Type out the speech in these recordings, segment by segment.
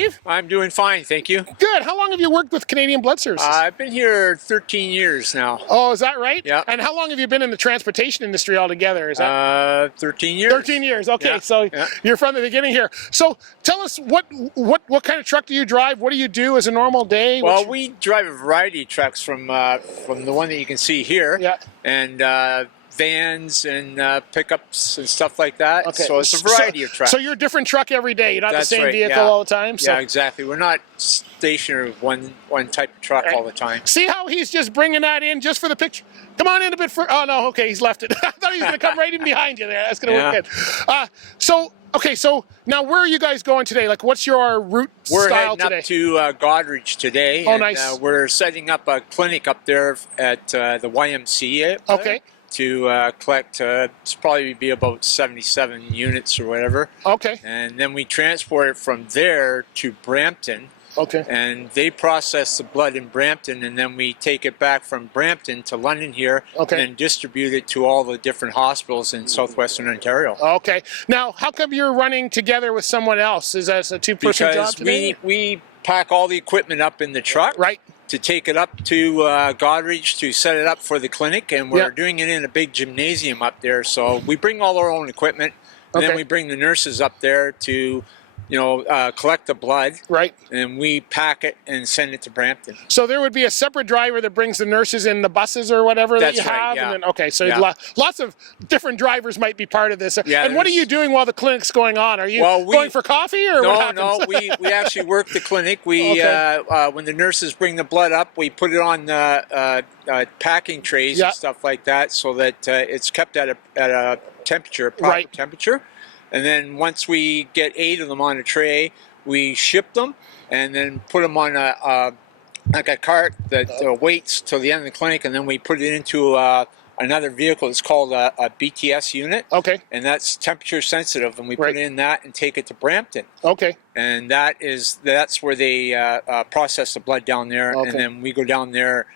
Steve? I'm doing fine, thank you. Good. How long have you worked with Canadian Blood Services? I've been here 13 years now. Oh, is that right? Yeah. And how long have you been in the transportation industry altogether? Is that 13 years. 13 years. Okay, Yeah. so Yeah. you're from the beginning here. So tell us what kind of truck do you drive? What do you do as a normal day? Well, we drive a variety of trucks from the one that you can see here, Yeah. and vans and pickups and stuff like that. Okay. So it's a variety of trucks. So you're a different truck every day. You're not That's the same right, vehicle yeah. all the time. So. Yeah, exactly. We're not stationary with one type of truck all the time. See how he's just bringing that in just for the picture? Come on in a bit for. Oh no, okay, he's left it. I thought he was going to come right in behind you there. That's going to work good. Okay, so now where are you guys going today? Like, what's your route We're style heading today? up to Godridge today. Oh, and, nice. We're setting up a clinic up there at the YMCA. Okay. To collect, it's probably be about 77 units or whatever. Okay. And then we transport it from there to Brampton. Okay. And they process the blood in Brampton, and then we take it back from Brampton to London here, Okay. and distribute it to all the different hospitals in southwestern Ontario. Okay. Now, how come you're running together with someone else? Is that a two-person job Because today? we pack all the equipment up in the truck. Right. To take it up to Godridge to set it up for the clinic, and we're doing it in a big gymnasium up there. So we bring all our own equipment, and then we bring the nurses up there to, collect the blood. Right. And we pack it and send it to Brampton. So there would be a separate driver that brings the nurses in the buses or whatever that you have? Yeah. And then, okay, so lots of different drivers might be part of this. Yeah, and what are you doing while the clinic's going on? Are you going for coffee or what happens? No, we actually work the clinic. We when the nurses bring the blood up, we put it on packing trays and stuff like that, so that it's kept at a temperature, proper temperature. And then once we get 8 of them on a tray, we ship them and then put them on a cart that waits till the end of the clinic, and then we put it into another vehicle. It's called a BTS unit. Okay. And that's temperature sensitive, and we put in that and take it to Brampton. Okay. And that's where they process the blood down there, and then we go down there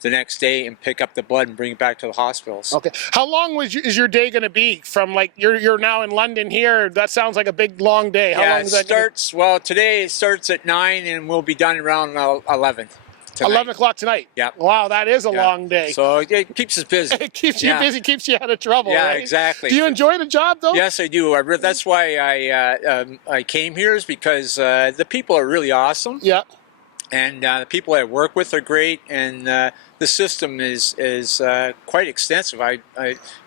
the next day and pick up the blood and bring it back to the hospitals. Okay. How long is your day going to be from, like, you're now in London here? That sounds like a big, long day. How long is that? Well, today it starts at 9 and we'll be done around 11. Tonight. 11 o'clock tonight? Yeah. Wow, that is a long day. So it keeps us busy. It keeps you busy, keeps you out of trouble, Yeah, right? exactly. Do you enjoy the job, though? Yes, I do. That's why I came here, is because the people are really awesome. Yeah. And the people I work with are great, and the system is quite extensive. I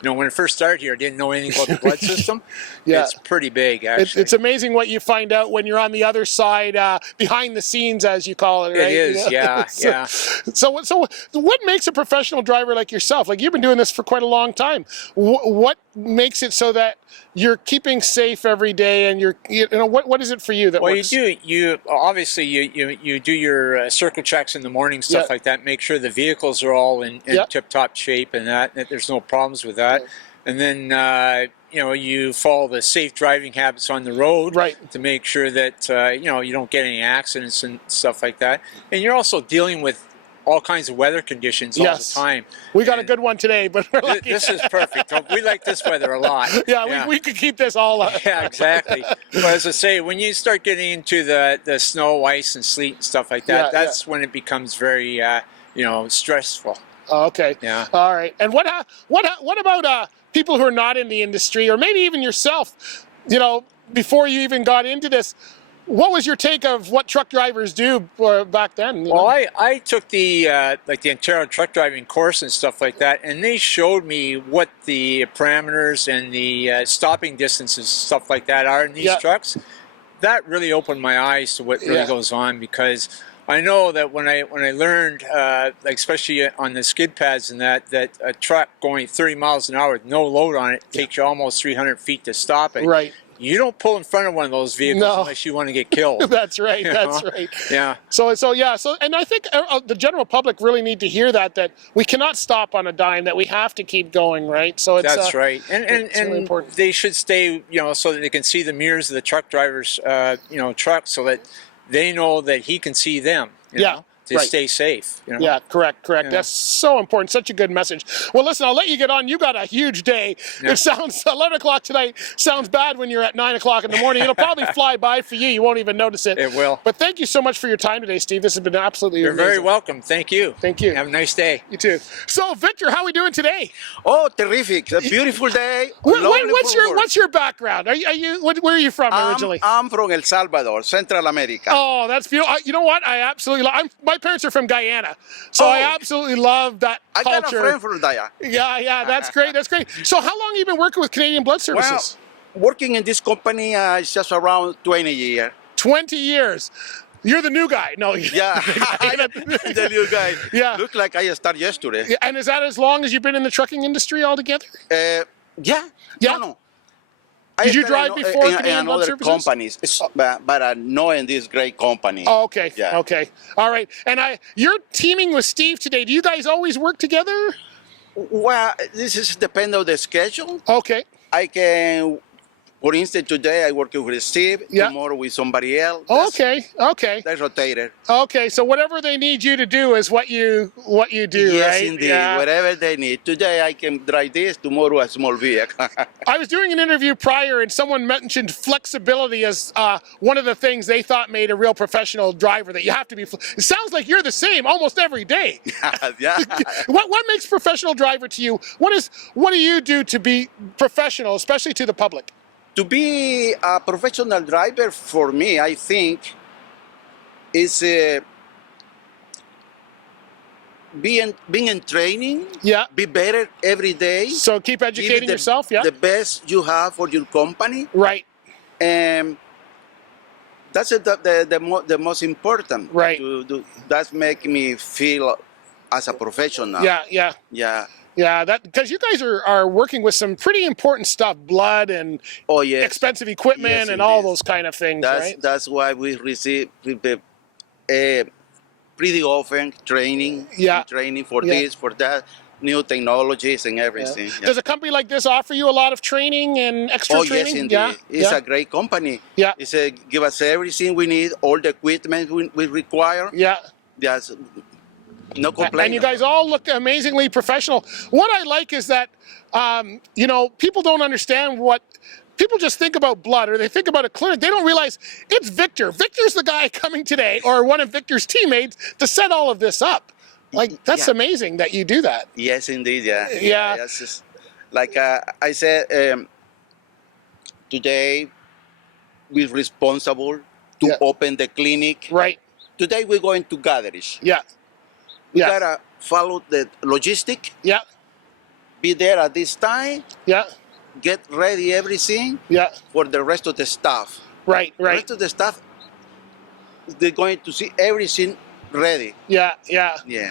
when I first started here, I didn't know anything about the blood system. It's pretty big, actually. It's amazing what you find out when you're on the other side, behind the scenes, as you call it. Right? It is, yeah. So what makes a professional driver like yourself? Like, you've been doing this for quite a long time. What makes it so that you're keeping safe every day, and what is it for you that works? You obviously you do your circle checks in the morning, stuff like that. Make sure the vehicles are all in tip-top shape, and that there's no problems with that. And then you follow the safe driving habits on the road, to make sure that you don't get any accidents and stuff like that. And you're also dealing with all kinds of weather conditions all the time. We got a good one today, but we're lucky. This is perfect. We like this weather a lot. We could keep this all up. Yeah, exactly. But as I say, when you start getting into the snow, ice, and sleet and stuff like that, that's when it becomes very stressful. Okay. Yeah. All right. And what about people who are not in the industry, or maybe even yourself? Before you even got into this, what was your take of what truck drivers do back then? Well, I took the Ontario truck driving course and stuff like that, and they showed me what the parameters and the stopping distances, stuff like that, are in these trucks. That really opened my eyes to what really goes on, because I know that when I learned, especially on the skid pads and that a truck going 30 miles an hour with no load on it takes you almost 300 feet to stop it. Right. You don't pull in front of one of those vehicles unless you want to get killed. That's right. That's right. Yeah. So, and I think the general public really need to hear that we cannot stop on a dime, that we have to keep going, right? So that's right. And really important. They should stay, so that they can see the mirrors of the truck driver's, truck, so that they know that he can see them. You know, to stay safe. You know? Yeah, correct. That's so important. Such a good message. Well, listen, I'll let you get on. You got a huge day. It sounds 11 o'clock tonight sounds bad when you're at 9 o'clock in the morning. It'll probably fly by for you. You won't even notice it. It will. But thank you so much for your time today, Steve. This has been absolutely You're amazing. very welcome. Thank you. Thank you. Have a nice day. You too. So, Victor, how are we doing today? Oh, terrific! A beautiful day. What's your background? Where are you from originally? I'm from El Salvador, Central America. Oh, that's beautiful. You know what? I absolutely love. My parents are from Guyana, so I absolutely love that culture. I got a friend from there. Yeah, that's great. That's great. So, how long have you been working with Canadian Blood Services? Well, working in this company is just around 20 years. 20 years. You're the new guy. No. Yeah, I'm the new guy. Yeah. Look like I started yesterday. Yeah, and is that as long as you've been in the trucking industry altogether? Yeah. No. Did you drive before Canadian Blood other Services? companies, but not in this great company. Oh, okay. Yeah. Okay. All right. And you're teaming with Steve today. Do you guys always work together? Well, this is depend on the schedule. Okay. I can, for instance, today I work with Steve. Yeah. Tomorrow with somebody else. Okay. That's rotated. Okay. So whatever they need you to do is what you do, Yes, right? indeed. Yeah. Whatever they need. Today I can drive this. Tomorrow a small vehicle. I was doing an interview prior, and someone mentioned flexibility as one of the things they thought made a real professional driver. That you have to be. It sounds like you're the same almost every day. Yeah. What makes professional driver to you? What do you do to be professional, especially to the public? To be a professional driver for me, I think, is being in training. Yeah. Be better every day. So keep educating yourself. Yeah. The best you have for your company. Right. And that's the most important. Right. That's making me feel as a professional. Yeah. Yeah, because you guys are working with some pretty important stuff, blood and expensive equipment and all those kind of things, right? That's why we receive pretty often training for this, for that, new technologies and everything. Yeah. Does a company like this offer you a lot of training and extra training? Yes, indeed. It's a great company. Yeah. It's give us everything we need, all the equipment we require. Yeah. Yes. No complaint. And you guys all look amazingly professional. What I like is that, people don't understand people just think about blood or they think about a clinic. They don't realize it's Victor. Victor's the guy coming today, or one of Victor's teammates, to set all of this up. Like, that's amazing that you do that. Yes, indeed. Yeah. Yes. Like I said, today we're responsible to open the clinic. Right. Today we're going to gatherings. Yeah. We gotta follow the logistic. Yeah. Be there at this time. Yeah. Get ready everything. Yeah. For the rest of the staff. Right. The rest of the staff, they're going to see everything ready. Yeah.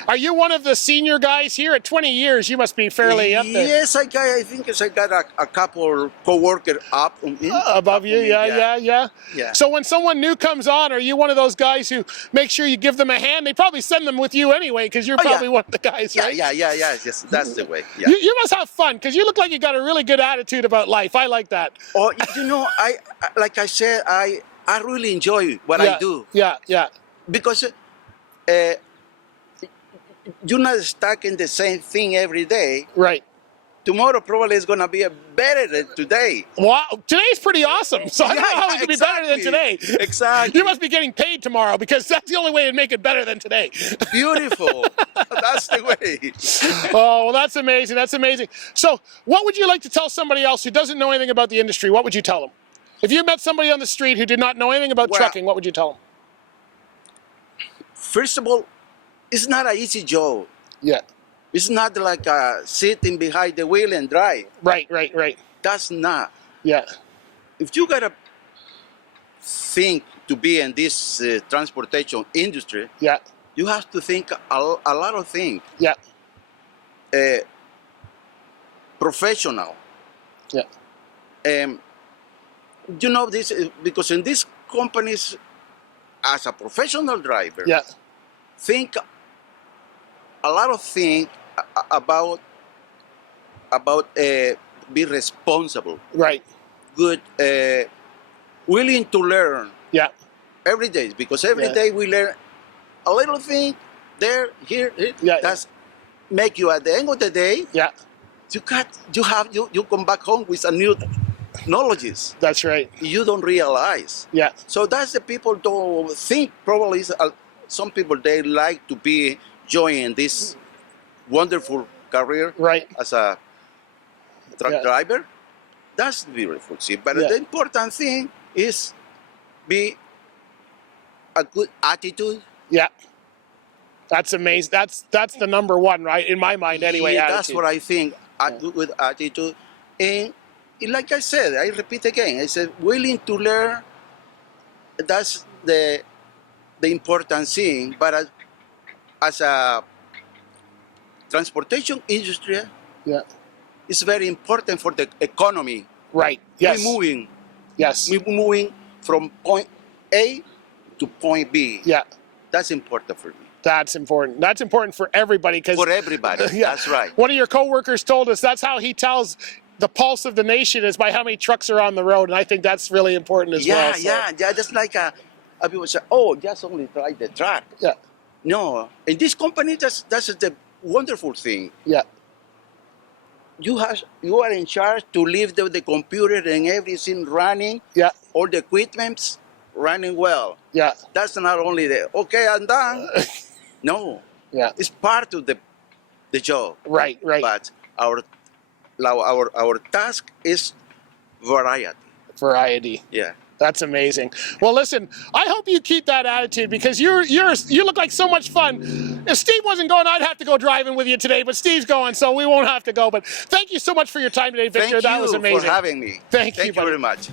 Are you one of the senior guys here? At 20 years, you must be fairly up there. Yes, I think I got a couple co-workers up above you. Yeah. So when someone new comes on, are you one of those guys who make sure you give them a hand? They probably send them with you anyway, because you're probably one of the guys, right? Yeah. Yes, that's the way. Yeah. You must have fun, because you look like you got a really good attitude about life. I like that. Oh, I like I said, I really enjoy what I do. Yeah. Because you're not stuck in the same thing every day. Right. Tomorrow probably is going to be better than today. Wow, today's pretty awesome. So I don't know how it could be better than today. Exactly. You must be getting paid tomorrow, because that's the only way to make it better than today. Beautiful. That's the way. Oh, well, that's amazing. That's amazing. So what would you like to tell somebody else who doesn't know anything about the industry? What would you tell them? If you met somebody on the street who did not know anything about trucking, what would you tell them? First of all, it's not an easy job. Yeah. It's not like sitting behind the wheel and drive. Right. That's not. Yeah. If you gotta think to be in this transportation industry, you have to think a lot of things. Yeah. Professional. Yeah. This because in these companies, as a professional driver, think a lot of things about be responsible, right? Good, willing to learn, every day, because every day we learn a little thing there, here. Yeah. That's make you at the end of the day. Yeah. You come back home with a new knowledges. That's right. You don't realize. Yeah. So that's the people don't think. Probably some people they like to be joining this wonderful career Right. as a truck driver. That's beautiful. See, but the important thing is be a good attitude. Yeah. That's amazing. That's the number one, right? In my mind, anyway. Yeah, attitude. that's what I think. Good attitude, and like I said, I repeat again. I said willing to learn. That's the important thing. But as a transportation industry, it's very important for the economy. Right. Yes. We're moving. Yes. We're moving from point A to point B. Yeah. That's important for me. That's important. That's important for everybody. For everybody. That's right. One of your coworkers told us that's how he tells the pulse of the nation is by how many trucks are on the road, and I think that's really important as well. So. Yeah. Just like people say, oh, just only drive the truck. Yeah. No, in this company, that's the wonderful thing. Yeah. You are in charge to leave the computer and everything running. Yeah. All the equipments running well. Yeah. That's not only okay, I'm done. No. Yeah. It's part of the job. Right. But our task is variety. Yeah. That's amazing. Well, listen, I hope you keep that attitude because you look like so much fun. If Steve wasn't going, I'd have to go driving with you today, but Steve's going, so we won't have to go. But thank you so much for your time today, Victor. That was amazing. Thank you for having me. Thank you very much.